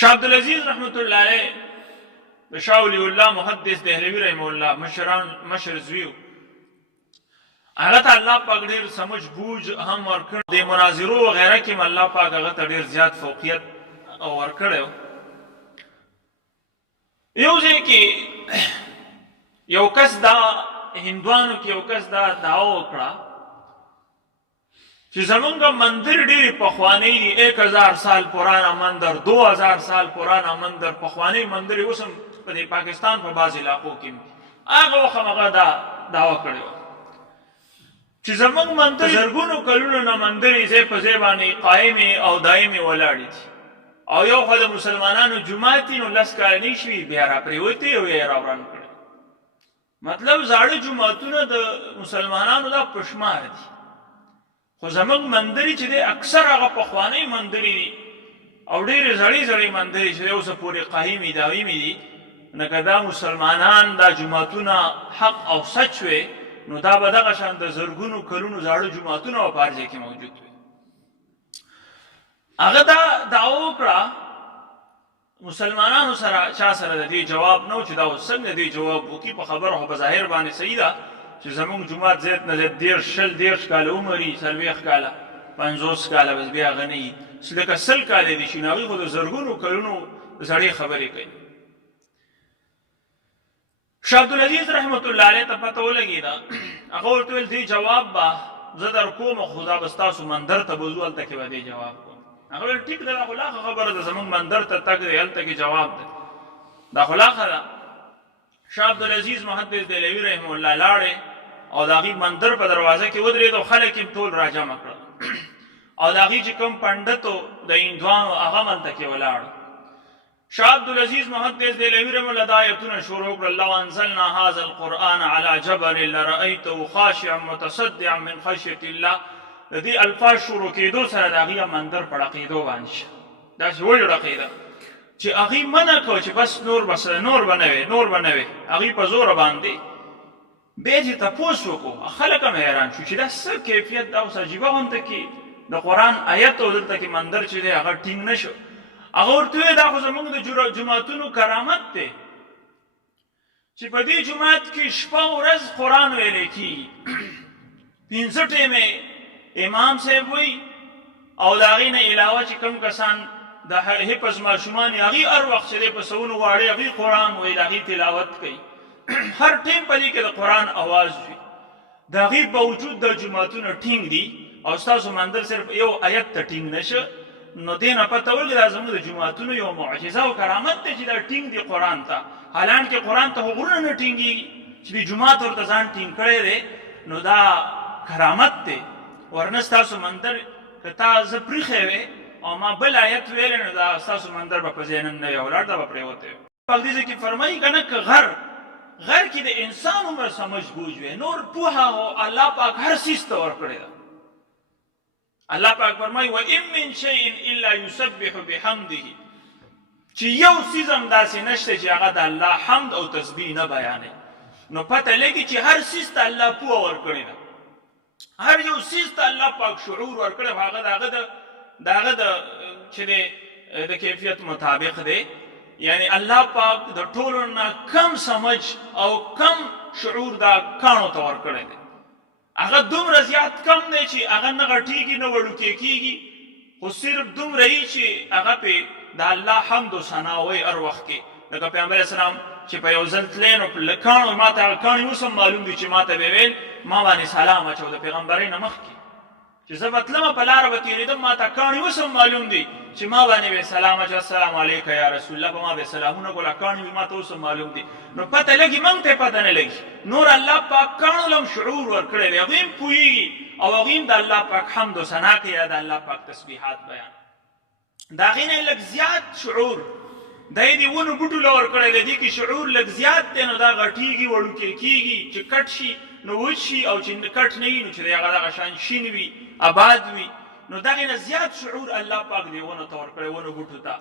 شاه عبدالعزیز رحمت الله علیه د شاه ولی الله محدث دهلوي رحمه الله مشر زویو. هغه ته الله پاک ډېر سمجھ بوج هم ورکړ. د مناظرو وغیره کې الله پاک هغه ته ډېر زیات فوقیت ورکړی. یو ځای کې یو کس دا هندوانو کې یو کس دا دعوه وکړه چې زمونږ مندر ډېرې پخوانۍ دي، 1000 سال پرانا مندر، 2000 سال پرانا مندر، پخوانۍ مندر یې اوس هم په دې پاکستان په بعض علاقو کې هغه وخت هغه دا دعوه کړې وه چې زمونږ مندر زرګونو کلونو نه مندر یې ځای په ځای باندې قایمې او دایمې ولاړې دي، او یو خو د مسلمانانو جومات دي، نو 10 کاله نه شوي بیا راپرېوتې او یې راوران کړی. مطلب زاړه جوماتونه د مسلمانانو دا پشمار دي، خو زمونږ مندرې چې دی اکثر هغه پخوانۍ مندرې دي او ډېرې زړې زړې مندرې چې دی اوسه پورې قایمې دایمې دي. نو که دا مسلمانان دا جوماتونه حق او سچ وی نو دا به دغه شان د زرګونو کلونو زاړه جوماتونه به په هر ځای کې موجود وي. هغه دا دعوه وکړه، مسلمانانو سره چا سره د دې جواب نه و چې دا اوس څنګه دې جواب وکړي. په خبره خو په ظاهر باندې صحیح ده چې زمونږ جومات زیات نه زیات 10 کاله عمر وي، 40 کاله، 50 کاله، بس بیا هغه نه وي، لکه 100 کاله دي شي. نو هغوی خو د زرګونو کلونو زړې خبرې کوي. شاه عبدالعزیز رحمت الله علیه ته پته ولګېده، هغه ورته ویل دې جواب به زه در کوم، خو دا به ستاسو مندر ته به ځو، هلته کې به دې جواب کوم. هغه ویل ټیک ده، دا خو لا ښه خبره ده، زمونږ مندر ته تګ دی، هلته کې جواب ده، دا خو لا ښه ده. شاه عبدالعزیز محدث دهلوي رحمه الله لاړې او د هغې مندر په دروازه کې ودرېد او خلک یې ټول راجمع کړل او د هغې چې کوم پنډت و د هندوانو هغه هم هلته کې ولاړ. شاه عبدالعزیز محدث دهلوي رحمه الله دا آیتونه شروع کړل: لو انزلنا هذا القرآن على جبل لرأیته خاشعا متصدعا من خشیة الله. د دې الفاظ شروع کېدو سره د هغې مندر په ړقېدو باندې شه، داسې وړقېده چې هغې منع کړه چې بس نور به نه وي، هغې په زوره باندې. بیا چې تپوس وکړو، خلک هم حیران شو چې دا څه کیفیت ده، اوس عجیبه غونته کې د قرآن آیت او دلته کې مندر چې دی هغه ټینګ نه شو. هغه ورته ویل دا خو زمونږ د جوماتونو کرامت دی چې په دې جومات کې شپه ورځ قرآن ویلی کېږي، 5 ټیمې امام صاحب وی او د هغې نه علاوه چې کوم کسان د حفظ ماشومان هغې هر وخت چې دی په سونو واړې هغې قرآن ویل، هغې تلاوت کوي، هر ټیم په دې کې د قرآن اواز وي. د هغې باوجود د جوماتونه ټینګ دي او ستاسو مندر صرف یو آیت ته ټینګ نشه. نو دې نه پته ولګي دا زموږ د جوماتونو یو معجزه او کرامت دی چې دا ټینګ دي قرآن ته، حالانکې قرآن ته خو غرونه نه ټینګېږي چې دې جومات ورته ځان ټینګ کړی دی، نو دا کرامت دی. ورنه ستاسو مندر که تا زه پریښی وی او ما بل آیت ویلی نو دا ستاسو مندر به په ځای نن نه وی ولاړ، دا به پرېوتی وی. پاک دې ځای کې فرمایي که نه که غر کې د انسان عمر سمجھ بوج وی، نور پوهه او الله پاک هر څیز ته ورکړې ده. الله پاک فرمایي وَإِن مِّن شَيْءٍ إِلَّا يُسَبِّحُ بِحَمْدِهِ، چې یو څیز هم داسې نشته چې هغه د الله حمد او تسبیح نه بیانوي. نو پته لګي چې هر څیز ته الله پوهه ورکړې ده، هر یو څیز ته الله پاک شعور ورکړی، هغه د هغه چې د کیفیت مطابق دی. یعنی الله پاک د ټولو نه کم سمجھ او کم شعور دا کاڼو ته ورکړی دی. هغه دومره زیات کم دی چې هغه نه غټېږي نه وړوکی کېږي، خو صرف دومره یي چې هغه پې د الله حمد و ثنا وایي هر وخت کې. لکه پیغمبر علیه السلام چې په یو ځل تلی نو کاڼو ما ته هغه کاڼي اوس هم معلوم دي چې ما ته به ویل ما باندې سلام اچو د پیغمبرۍ نه مخکې چې زه به تلمه په لاره به تېرېدم، ما ته کاڼي اوس هم معلوم دي چې ما باندې به سلام اچو، السلام علیک یا رسول الله، په ما به سلامونه کول، کاڼي ما ته اوس هم معلوم دي. نو پته لګي، موږ ته پته نه لګي. نور الله پاک کاڼو له هم شعور ورکړی دی، هغوی هم پوهېږي او هغوی هم د الله پاک حمد و ثنا کوي یا د الله پاک تسبیحات بیان. د هغې نه لږ زیات شعور دی د ونو بوټو له ورکړی دی، دې کې شعور لږ زیات دی، نو دا غټېږي وړوکی کېږي، چې کټ شي نو وچ شي او چې کټ نه وي نو چې دی هغه دغه شان شین وي آباد وي. نو دغې نه زیات شعور الله پاک دې ونو ته ورکړی، ونو بوټو ته.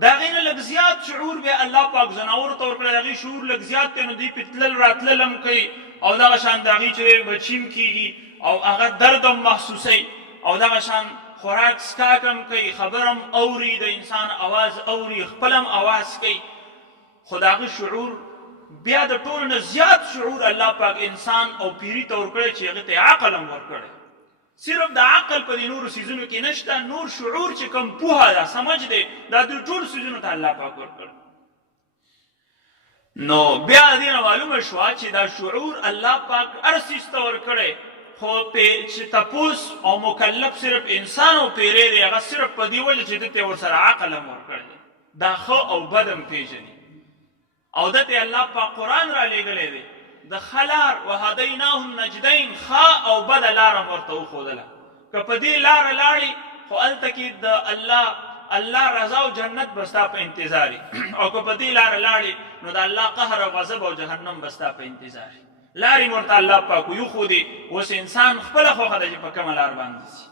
د هغې نه لږ زیات شعور بیا الله پاک زناورو ته ورکړی، د هغې شعور لږ زیات دی، نو دوی پې تلل راتلل هم کوي او دغه شان د هغې چې بچیم کېږي او هغه درد هم محسوسوي او دغه شان خوراک سکاک هم کوي، خبرم اوري، د انسان اواز اوري، خپلم اواز کوي، خو د هغه شعور بیا د ټولو نه زیات شعور الله پاک انسان او پیري ته ورکړی چې هغې ته یې عقل هم ورکړی. صرف د عقل په دې نورو څیزونو کې نشته، نور شعور چې کوم پوهه ده، سمج دی، دا دوی ټولو څیزونو ته الله پاک ورکړی. نو بیا د دې نه معلومه شوه چې دا شعور الله پاک هر څیز ته ورکړی، خو چې تپوس او مکلف صرف انسان او پیری دی، هغه صرف په دې وجه چې ده ته ورسره عقل هم ورکړی دی، دا ښه او بد هم پېژني، او ده ته الله پاک قرآن را لېږلی دی، د ښه لار وهدیناه النجدین، ښه او بده لاره هم ورته وښودله. که په دې لاره لاړې خو هلته کې د الله رضا او جنت به ستا په انتظار او که په دې لاره لاړې نو د الله قهر او غضب او جهنم به ستا په انتظار. لارې ورته الله پاک وښودې، اوس انسان خپله خوښه ده چې په کومه لار باندې ځي.